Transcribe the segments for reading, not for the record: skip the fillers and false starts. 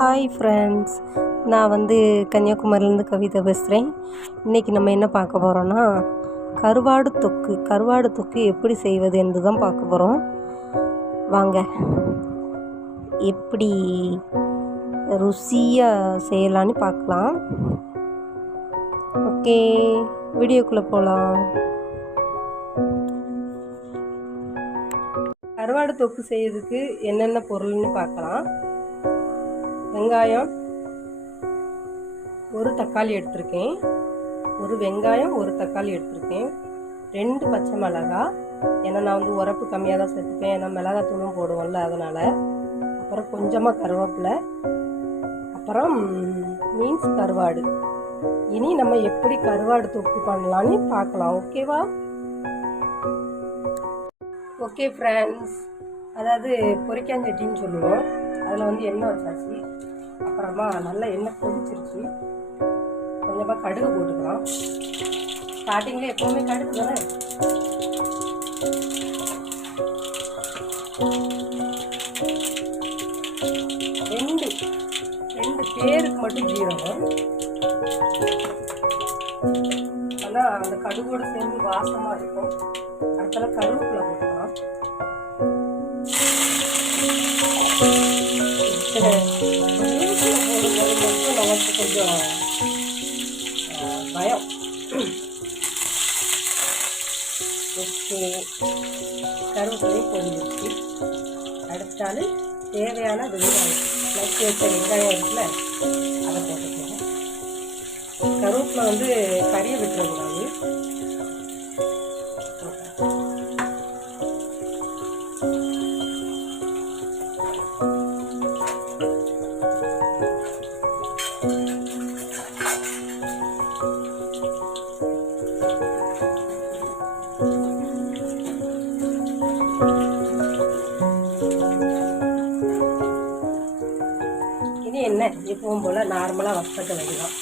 Hi friends, நான் கன்னியாகுமரியிலேருந்து கவிதா பேசுகிறேன். இன்றைக்கி நம்ம என்ன பார்க்க போகிறோன்னா, கருவாடு தொக்கு எப்படி செய்வது என்று தான் பார்க்க போகிறோம். வாங்க எப்படி ருசியாக செய்யலான்னு பார்க்கலாம். ஓகே, வீடியோக்குள்ளே போகலாம். கருவாடு தொக்கு செய்யறதுக்கு என்னென்ன பொருள்னு பார்க்கலாம். வெங்காயம், ஒரு தக்காளி எடுத்திருக்கேன். ஒரு வெங்காயம், ஒரு தக்காளி எடுத்திருக்கேன். 2 பச்சை மிளகாய், ஏன்னா நான் உரப்பு கம்மியாக தான் சேர்த்துப்பேன், ஏன்னா மிளகாய் தூளும் போடுவோம்ல அதனால். அப்புறம் கொஞ்சமாக கருவேப்பிலை, அப்புறம் மீன்ஸ் கருவாடு. இனி நம்ம எப்படி கருவாடு தொக்கு பண்ணலான்னு பார்க்கலாம். ஓகேவா? ஓகே ஃப்ரெண்ட்ஸ், அதாவது பொரிக்காஞ்சட்டின்னு சொல்லுவோம். அதில் எண்ணெய் வச்சாச்சு. அப்புறமா நல்லா எண்ணெய் கொதிச்சிருச்சு. கொஞ்சமாக கடுகு போட்டுக்கலாம். ஸ்டார்டிங்கில் எப்போவுமே கடுகு தானே. ரெண்டு பேருக்கு மட்டும் ஜீரகம். ஆனால் அந்த கடுகோடு சேர்ந்து வாசமாக இருக்கும். அடுத்தால கருவேப்பிலை போட்டுக்கலாம். நமக்கு கொஞ்சம் பயம். ஓகே, கருவேப்பிலையும் பொரிஞ்சிருச்சு. அடுத்தால் தேவையான வெங்காயம், நறுக்கி வச்ச வெங்காயம் இருக்குல்ல, அதை போட்டுக்கணும். கருவேப்பிலை கறியை விட்டுறக்கூடாது. எண்ணெய் எப்பவும் போல நார்மலாக வசக்க வைக்கலாம்.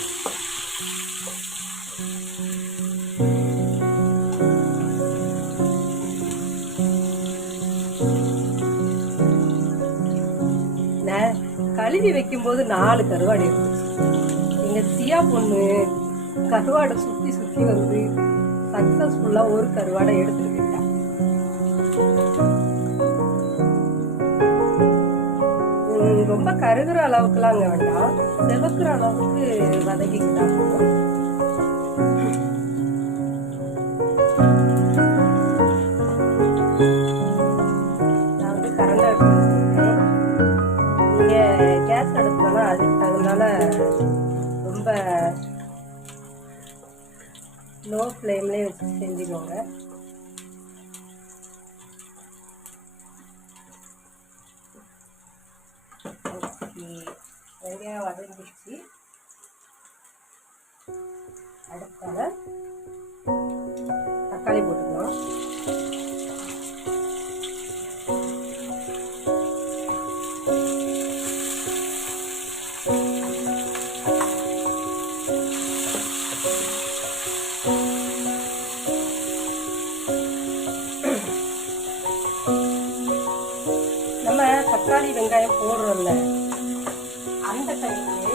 கழுவி வைக்கும்போது 4 கருவாடு இருந்துச்சு. எங்க சியா பொண்ணு கருவாடை சுத்தி சக்சஸ்ஃபுல்லா ஒரு கருவாடை எடுத்துக்கிட்டா. ரொம்ப கருகிற அளவுக்குலாம் அங்க வேண்டாம், செவக்குற அளவுக்கு வதக்கிக்கிட்டா போதும். நான் கரண்ட் அடுப்புல செய்வேன். இங்க கேஸ் அடுப்புலனா அதுக்கு தகுந்தால ரொம்ப லோ ஃப்ளேம்லேயே வச்சு செஞ்சுக்கோங்க. வெங்காயம் வதங்கிடுச்சு. அடுத்தால தக்காளி போட்டுக்கலாம். நம்ம தக்காளி வெங்காயம் போடுறோம்ல, அந்த டைம்லே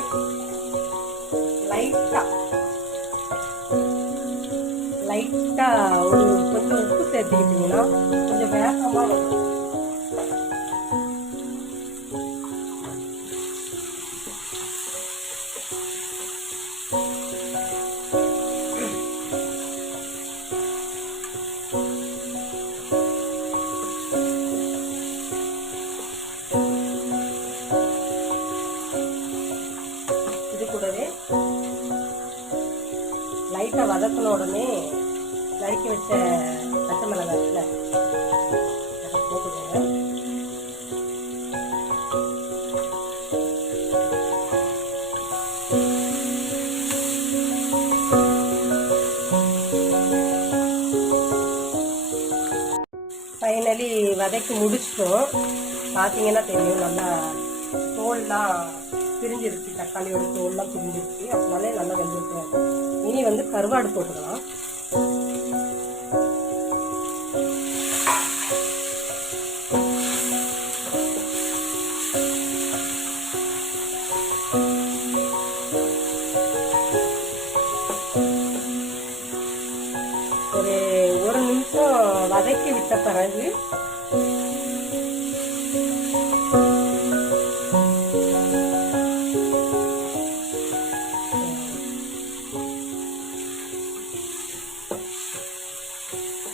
லைட்டா கொஞ்சம் உப்பு சேர்த்துக்கிட்டீங்கன்னா கொஞ்சம் வேகமாக வரும். கூடவே லைட்டாக வதக்கின உடனே நறுக்கி வச்ச பச்சை மிளகாய் இருக்குல்ல, அதை போட்டுக்கோங்க. ஃபைனலி வதக்கி முடிச்சிட்டோம். பார்த்தீங்கன்னா தெரியும், நல்லா தோல்லாம் பிரிஞ்சிருச்சு, தக்காளியோட தோல்லாம் பிரிஞ்சிருச்சு. அதனாலே நல்லா வெந்திருக்கும். இனி கருவாடு போட்டுக்கலாம். விட்ட பிறகு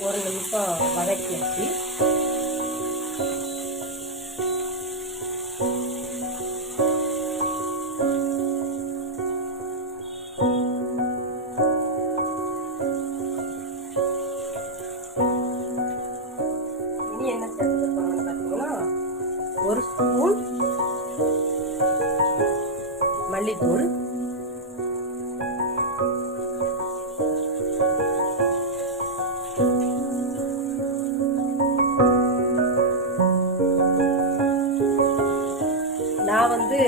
ஒரு நிமிஷம் வதக்கி வச்சு இனி என்ன சேர்த்துக்கணும் பார்த்தீங்கன்னா, ஒரு ஸ்பூன் மல்லித்தூள், நான் வந்து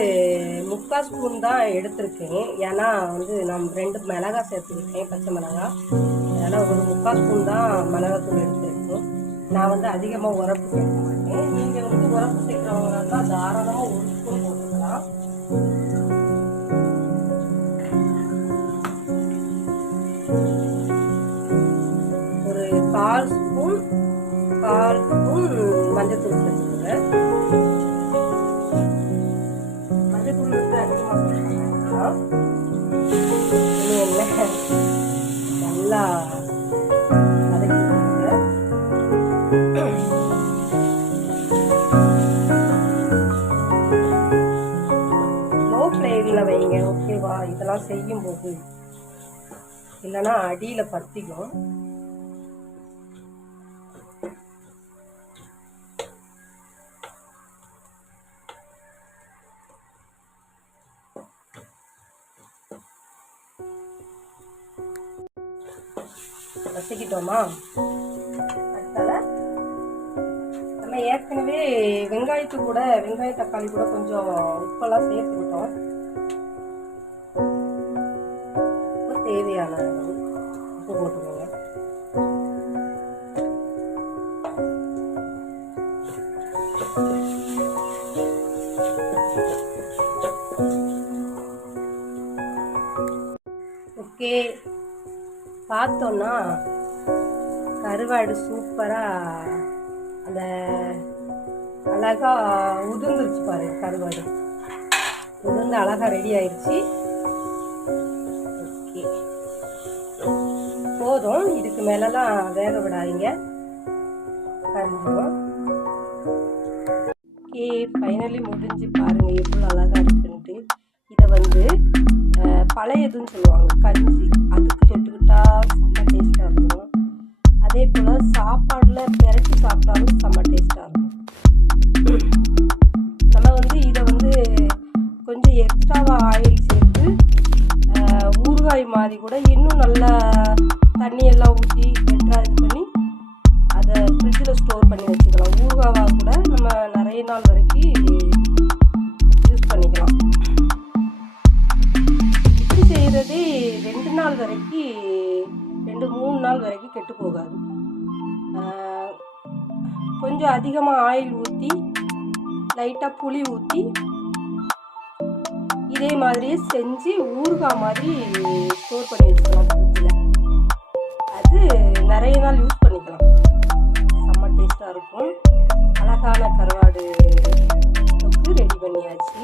3/4 ஸ்பூன் தான் எடுத்திருக்கேன். ஏன்னா வந்து நான் 2 மிளகாய் சேர்த்துருக்கேன், பச்சை மிளகாய். அதனால் ஒரு 3/4 ஸ்பூன் தான் மிளகாத்தூள் எடுத்திருக்கேன். நான் வந்து அதிகமாக உரப்பு சேர்க்க மாட்டேன். நீங்கள் வந்து உரப்பு சேர்க்குறவங்க தான் தாராளமாக 1 ஸ்பூன் போட்டுக்கலாம். ஒரு 1/4 ஸ்பூன் மஞ்சத்தூள் சேர்த்துக்கோங்க. நல்லா வதக்கிக்கோங்க. லோ ஃப்ளேமில் வைங்க, ஓகேவா? இதெல்லாம் செய்யும் போது இல்லைன்னா அடியில் பற்றிக்கும். வதக்கிட்டோமா? அடுத்தால நம்ம ஏற்கனவே வெங்காய தக்காளி கூட கொஞ்சம் உப்பெல்லாம் சேர்த்துக்கிட்டோம். தேவையான உப்பு போட்டுக்கோங்க. ஓகே, பார்த்தோன்னா கருவாடு சூப்பராக அந்த அழகா உதிர்ந்துருச்சு பாருங்க. கருவாடு உதிர்ந்து அழகாக ரெடி ஆயிடுச்சு. ஓகே, போதும். இதுக்கு மேலெல்லாம் வேக விடாதீங்க, கருந்துடும். ஓகே, ஃபைனலி முடிஞ்சு பாருங்கள் எவ்வளோ அழகாக இருக்குன்ட்டு. இதை வந்து பழையதுன்னு சொல்லுவாங்க, கஞ்சி. அதுக்கு தொட்டுக்கிட்டா செம்ம டேஸ்ட்டாக இருக்கும். அதே போல் சாப்பாடில் பெரட்டி சாப்பிட்டாலும் செம்ம டேஸ்ட்டாக இருக்கும். நம்ம வந்து இதை வந்து கொஞ்சம் எக்ஸ்ட்ராவாக ஆயில் சேர்த்து ஊறுகாய் மாதிரி கூட இன்னும் நல்லா தண்ணியெல்லாம் ஊற்றி பெட்டராக இது பண்ணி அதை ஃப்ரிட்ஜில் ஸ்டோர் பண்ணி வச்சுக்கலாம். ஊறுகாவாக கூட நம்ம நிறைய நாள் வரைக்கும் யூஸ் பண்ணிக்கலாம். இப்படி செய்கிறதே 2 நாள் வரைக்கும் 2-3 நாள் வரைக்கும் கெட்டு போகாது. கொஞ்சம் அதிகமாக ஆயில் ஊற்றி லைட்டாக புளி ஊற்றி இதே மாதிரியே செஞ்சு ஊறுகாய் மாதிரி ஸ்டோர் பண்ணி வச்சுக்கலாம் ஃப்ரிட்ஜில். அது நிறைய நாள் யூஸ் பண்ணிக்கலாம். செம்ம டேஸ்ட்டாக இருக்கும். அழகான கருவாடு தொக்கு ரெடி பண்ணியாச்சு.